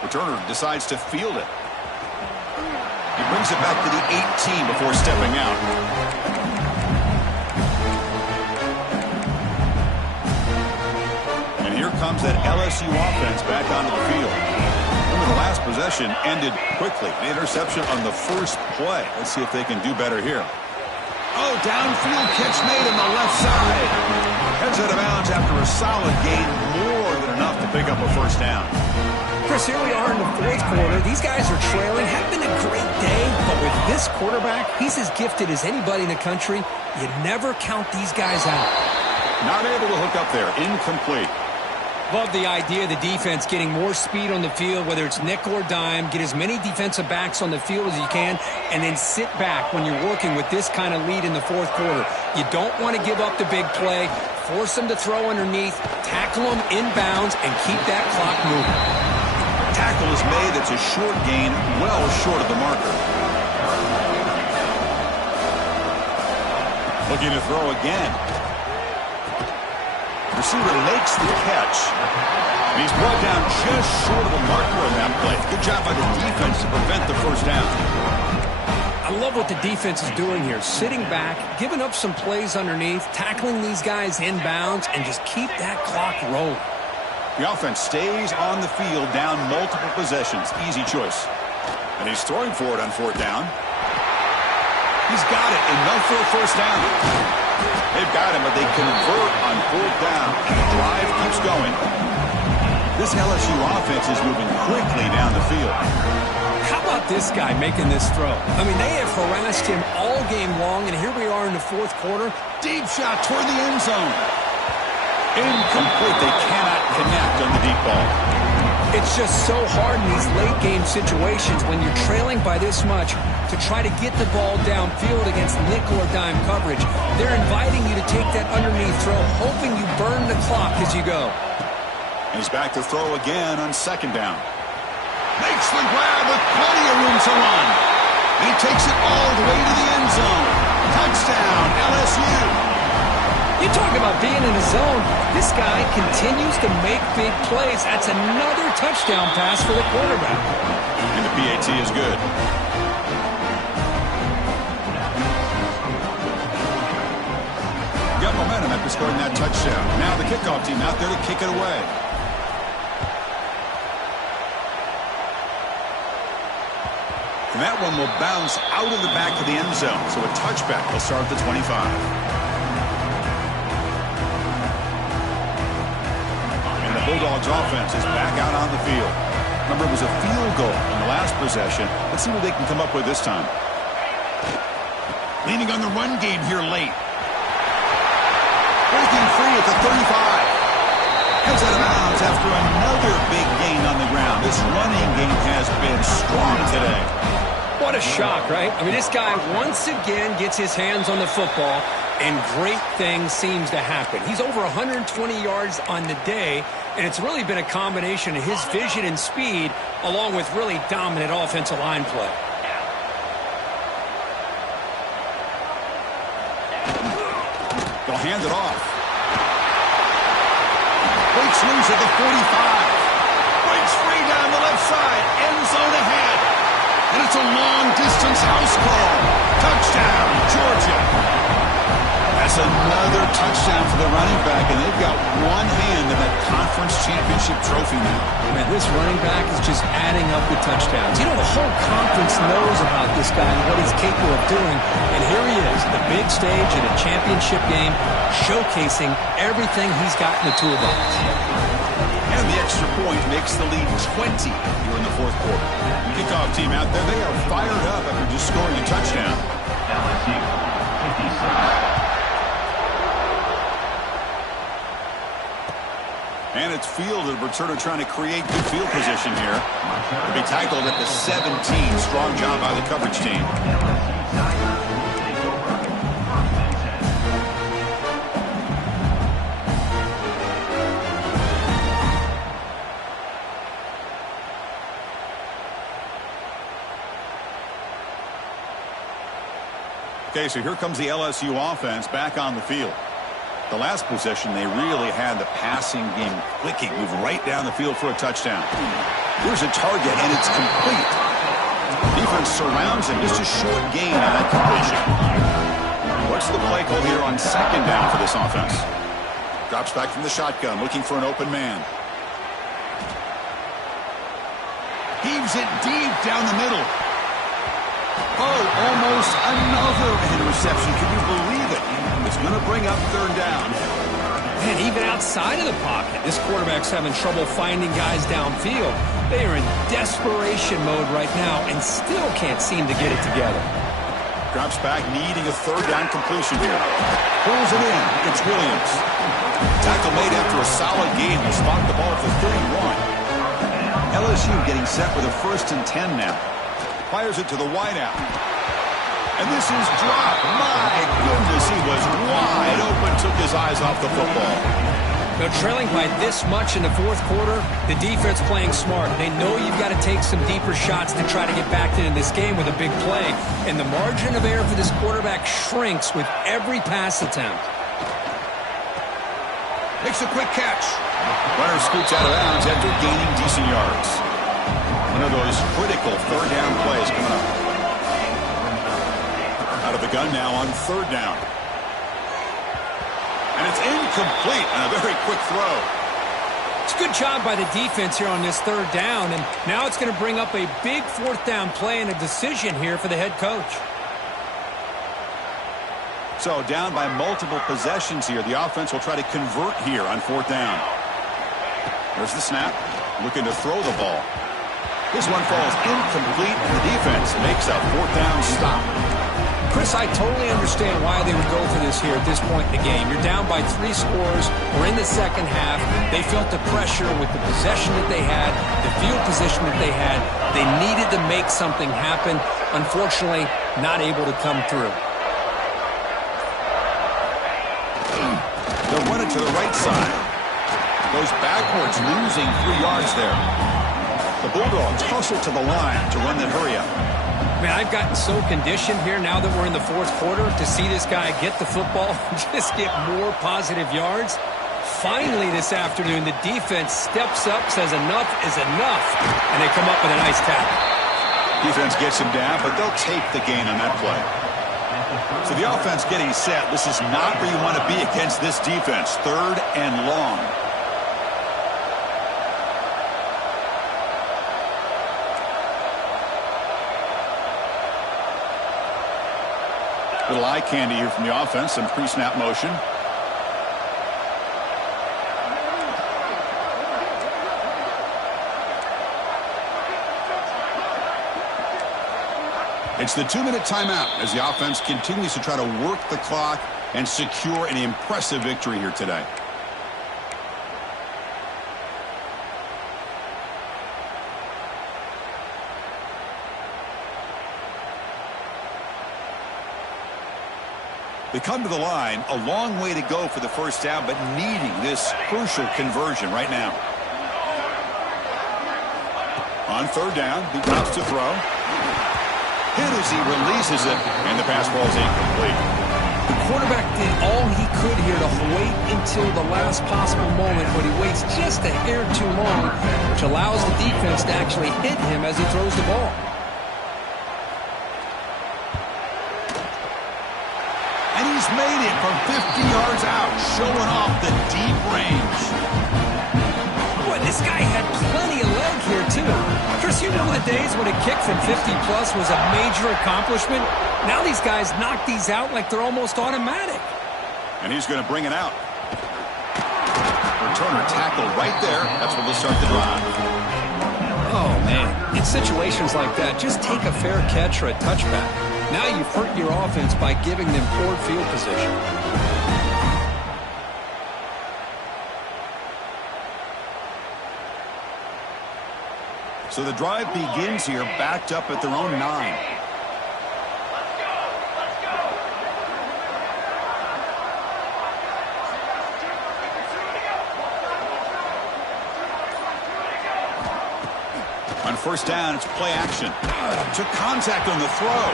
Returner decides to field it. He brings it back to the 18 before stepping out. And here comes that LSU offense back onto the field. Remember, the last possession ended quickly. An interception on the first play. Let's see if they can do better here. Oh, downfield catch made on the left side. Heads out of bounds after a solid gain, more than enough to pick up a first down. Chris, here we are in the fourth quarter. These guys are trailing. Having a great day, but with this quarterback, he's as gifted as anybody in the country. You never count these guys out. Not able to hook up there. Incomplete. Love the idea of the defense getting more speed on the field, whether it's nickel or dime. Get as many defensive backs on the field as you can, and then sit back when you're working with this kind of lead in the fourth quarter. You don't want to give up the big play. Force them to throw underneath, tackle them inbounds, and keep that clock moving. Tackle is made. It's a short gain, well short of the marker. Looking to throw again. Receiver makes the catch. And he's brought down just short of the marker on that play. Good job by the defense to prevent the first down. I love what the defense is doing here. Sitting back, giving up some plays underneath, tackling these guys inbounds, and just keep that clock rolling. The offense stays on the field down multiple possessions. Easy choice. And he's throwing for it on fourth down. He's got it. Enough for a first down. They've got him, but they convert on fourth down. And the drive keeps going. This LSU offense is moving quickly down the field. How about this guy making this throw? I mean, they have harassed him all game long, and here we are in the fourth quarter. Deep shot toward the end zone. Incomplete. They cannot connect on the deep ball. It's just so hard in these late game situations when you're trailing by this much to try to get the ball downfield against nickel or dime coverage. They're inviting you to take that underneath throw, hoping you burn the clock as you go. He's back to throw again on second down. Makes the grab with plenty of room to run. He takes it all the way to the end zone. Touchdown, LSU. You talk about being in the zone. This guy continues to make big plays. That's another touchdown pass for the quarterback. And the PAT is good. Got momentum after scoring that touchdown. Now the kickoff team out there to kick it away. And that one will bounce out of the back of the end zone. So a touchback will start at the 25. Bulldogs offense is back out on the field. Remember, it was a field goal in the last possession. Let's see what they can come up with this time. Leaning on the run game here late. Breaking free at the 35. Heads out of bounds after another big gain on the ground. This running game has been strong today. What a shock, right? I mean, this guy once again gets his hands on the football, and great things seems to happen. He's over 120 yards on the day, and it's really been a combination of his vision and speed along with really dominant offensive line play. They'll hand it off. Breaks loose at the 45. Breaks free down the left side. End zone ahead. And it's a long-distance house call. Touchdown, Georgia. That's another touchdown for the running back, and they've got one hand in that conference championship trophy now. Man, this running back is just adding up the touchdowns. You know, the whole conference knows about this guy and what he's capable of doing, and here he is, the big stage in a championship game, showcasing everything he's got in the toolbox. And the extra point makes the lead 20 here in the fourth quarter. The kickoff team out there, they are fired up after just scoring a touchdown. LSU 56. And it's fielded. Returner trying to create good field position here. To be tackled at the 17. Strong job by the coverage team. Okay, so here comes the LSU offense back on the field. The last possession, they really had the passing game clicking, move right down the field for a touchdown. Here's a target, and it's complete. Defense surrounds him. Just a short gain on that completion. What's the play call here on second down for this offense? Drops back from the shotgun, looking for an open man. Heaves it deep down the middle. Oh, almost another interception. Can you believe it? It's going to bring up third down. And even outside of the pocket, this quarterback's having trouble finding guys downfield. They are in desperation mode right now and still can't seem to get it together. Drops back, needing a third down completion here. Pulls it in. It's Williams. Tackle made after a solid gain. They spot the ball at the 31. LSU getting set with a 1st and 10 now. Fires it to the wideout. And this is dropped. My goodness, he was wide open, took his eyes off the football. They're trailing by this much in the fourth quarter. The defense playing smart. They know you've got to take some deeper shots to try to get back into this game with a big play. And the margin of error for this quarterback shrinks with every pass attempt. Makes a quick catch. Runner scoots out of bounds after gaining decent yards. One of those critical third down plays coming up. Out of the gun now on third down. And it's incomplete on a very quick throw. It's a good job by the defense here on this third down. And now it's going to bring up a big fourth down play and a decision here for the head coach. So down by multiple possessions here. The offense will try to convert here on fourth down. There's the snap. Looking to throw the ball. This one falls incomplete, and the defense makes a fourth down stop. Chris, I totally understand why they would go for this here at this point in the game. You're down by 3 scores. We're in the second half. They felt the pressure with the possession that they had, the field position that they had. They needed to make something happen. Unfortunately, not able to come through. They'll run it to the right side. Goes backwards, losing 3 yards there. The Bulldogs hustle to the line to run that hurry up. Man, I've gotten so conditioned here now that we're in the fourth quarter to see this guy get the football and just get more positive yards. Finally this afternoon, the defense steps up, says enough is enough, and they come up with a nice tackle. Defense gets him down, but they'll take the gain on that play. So the offense getting set. This is not where you want to be against this defense. Third and long. Little eye candy here from the offense. Some pre-snap motion. It's the 2-minute timeout as the offense continues to try to work the clock and secure an impressive victory here today. They come to the line, a long way to go for the first down, but needing this crucial conversion right now. On third down, he drops to throw. Hit as he releases it, and the pass ball is incomplete. The quarterback did all he could here to wait until the last possible moment, but he waits just a hair too long, which allows the defense to actually hit him as he throws the ball. And he's made it from 50 yards out, showing off the deep range. Boy, this guy had plenty of leg here, too. Chris, you remember the days when a kick from 50-plus was a major accomplishment? Now these guys knock these out like they're almost automatic. And he's going to bring it out. Returner tackled right there. That's where they'll start the drive. Oh, man. In situations like that, just take a fair catch or a touchback. Now you've hurt your offense by giving them poor field position. So the drive begins here, backed up at their own 9. On first down, it's play action. Took contact on the throw.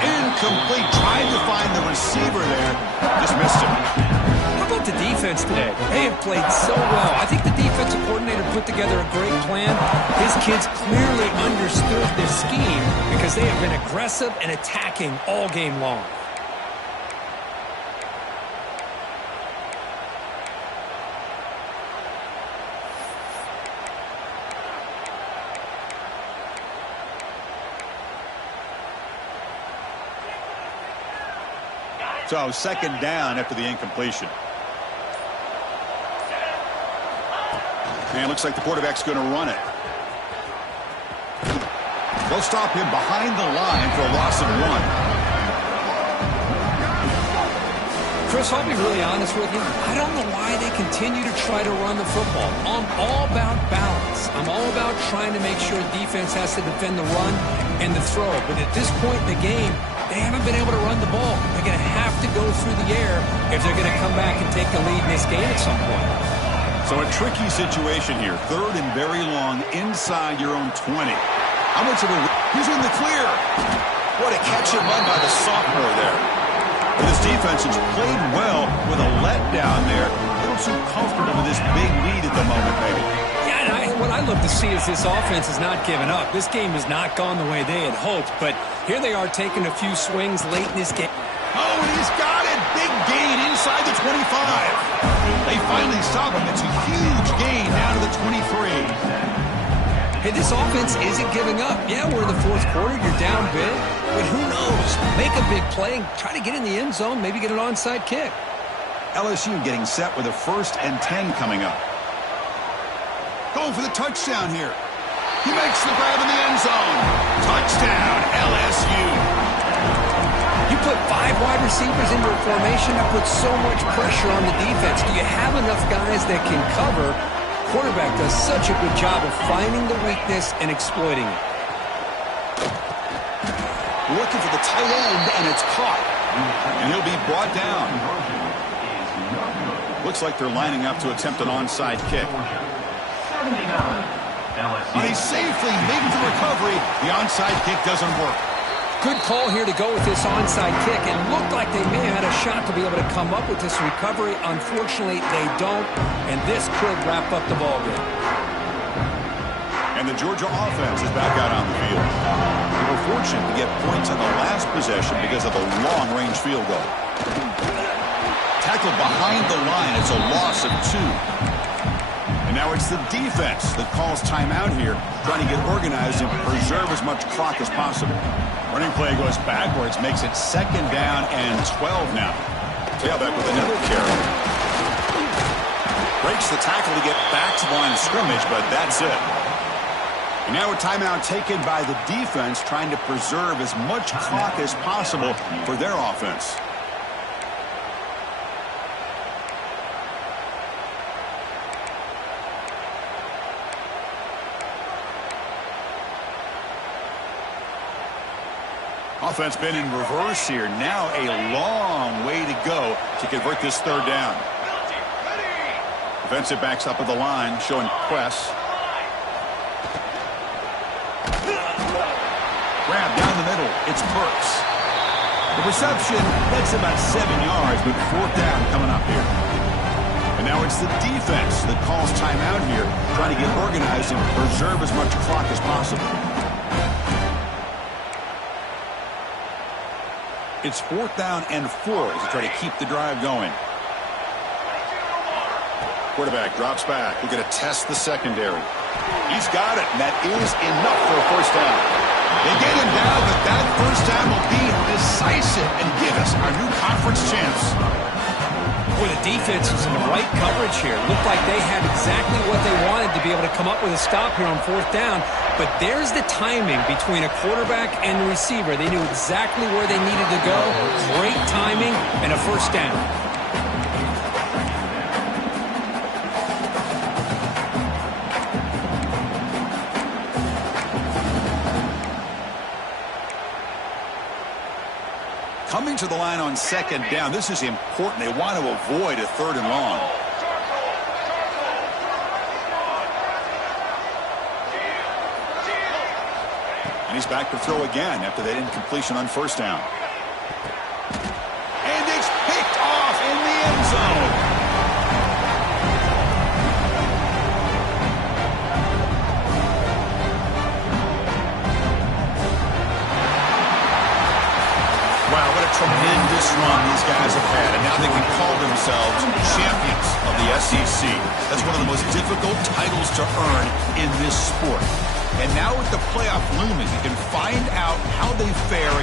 Incomplete. Tried to find the receiver there. Just missed him. How about the defense today? They have played so well. I think the defensive coordinator put together a great plan. His kids clearly understood their scheme because they have been aggressive and attacking all game long. So second down after the incompletion. And it looks like the quarterback's going to run it. They'll stop him behind the line for a loss of 1. Chris, I'll be really honest with you. I don't know why they continue to try to run the football. I'm all about balance. I'm all about trying to make sure defense has to defend the run and the throw. But at this point in the game, they haven't been able to run the ball. They're going to have to go through the air if they're going to come back and take the lead in this game at some point. So a tricky situation here. Third and very long inside your own 20. How much of a... He's in the clear. What a catch and run by the sophomore there. But his defense has played well with a letdown there. A little too comfortable with this big lead at the moment, maybe. Yeah, and what I love to see is this offense is not giving up. This game has not gone the way they had hoped, but here they are taking a few swings late in this game. Oh, and he's got it. Big gain inside the 25. They finally stop him. It's a huge gain down to the 23. Hey, this offense isn't giving up. Yeah, we're in the fourth quarter. You're down big. But who knows? Make a big play. Try to get in the end zone. Maybe get an onside kick. LSU getting set with a 1st and 10 coming up. Going for the touchdown here. He makes the grab in the end zone. Touchdown, LSU. You put 5 wide receivers into a formation that puts so much pressure on the defense. Do you have enough guys that can cover? Quarterback does such a good job of finding the weakness and exploiting it. Looking for the tight end, and it's caught. And he'll be brought down. Looks like they're lining up to attempt an onside kick. And he safely makes the recovery. The onside kick doesn't work. Good call here to go with this onside kick. It looked like they may have had a shot to be able to come up with this recovery. Unfortunately, they don't, and this could wrap up the ballgame. And the Georgia offense is back out on the field. They were fortunate to get points on the last possession because of the long-range field goal. Tackled behind the line. It's a loss of 2. And now it's the defense that calls timeout here, trying to get organized and preserve as much clock as possible. Running play goes backwards, makes it 2nd down and 12 now. Tailback with another carry. Breaks the tackle to get back to the line of scrimmage, but that's it. And now a timeout taken by the defense, trying to preserve as much clock as possible for their offense. Offense been in reverse here. Now a long way to go to convert this 3rd down. Defensive backs up at the line, showing press. Grab down the middle. It's Burks. The reception, that's about 7 yards, but 4th down coming up here. And now it's the defense that calls timeout here, trying to get organized and preserve as much clock as possible. It's 4th down and 4 to try to keep the drive going. Quarterback drops back. We're going to test the secondary. He's got it, and that is enough for a 1st down. They get him down, but that 1st down will be decisive and give us our new conference champs. Boy, the defense was in the right coverage here. Looked like they had exactly what they wanted to be able to come up with a stop here on 4th down. But there's the timing between a quarterback and the receiver. They knew exactly where they needed to go. Great timing and a 1st down. Coming to the line on 2nd down. This is important. They want to avoid a 3rd and long. And he's back to throw again after that incompletion on first down. And it's picked off in the end zone. Wow, what a tremendous run these guys have had, and now they can call themselves champions of the SEC. That's one of the most difficult titles to earn in this sport. And now with the playoff looming, you can find out how they fare against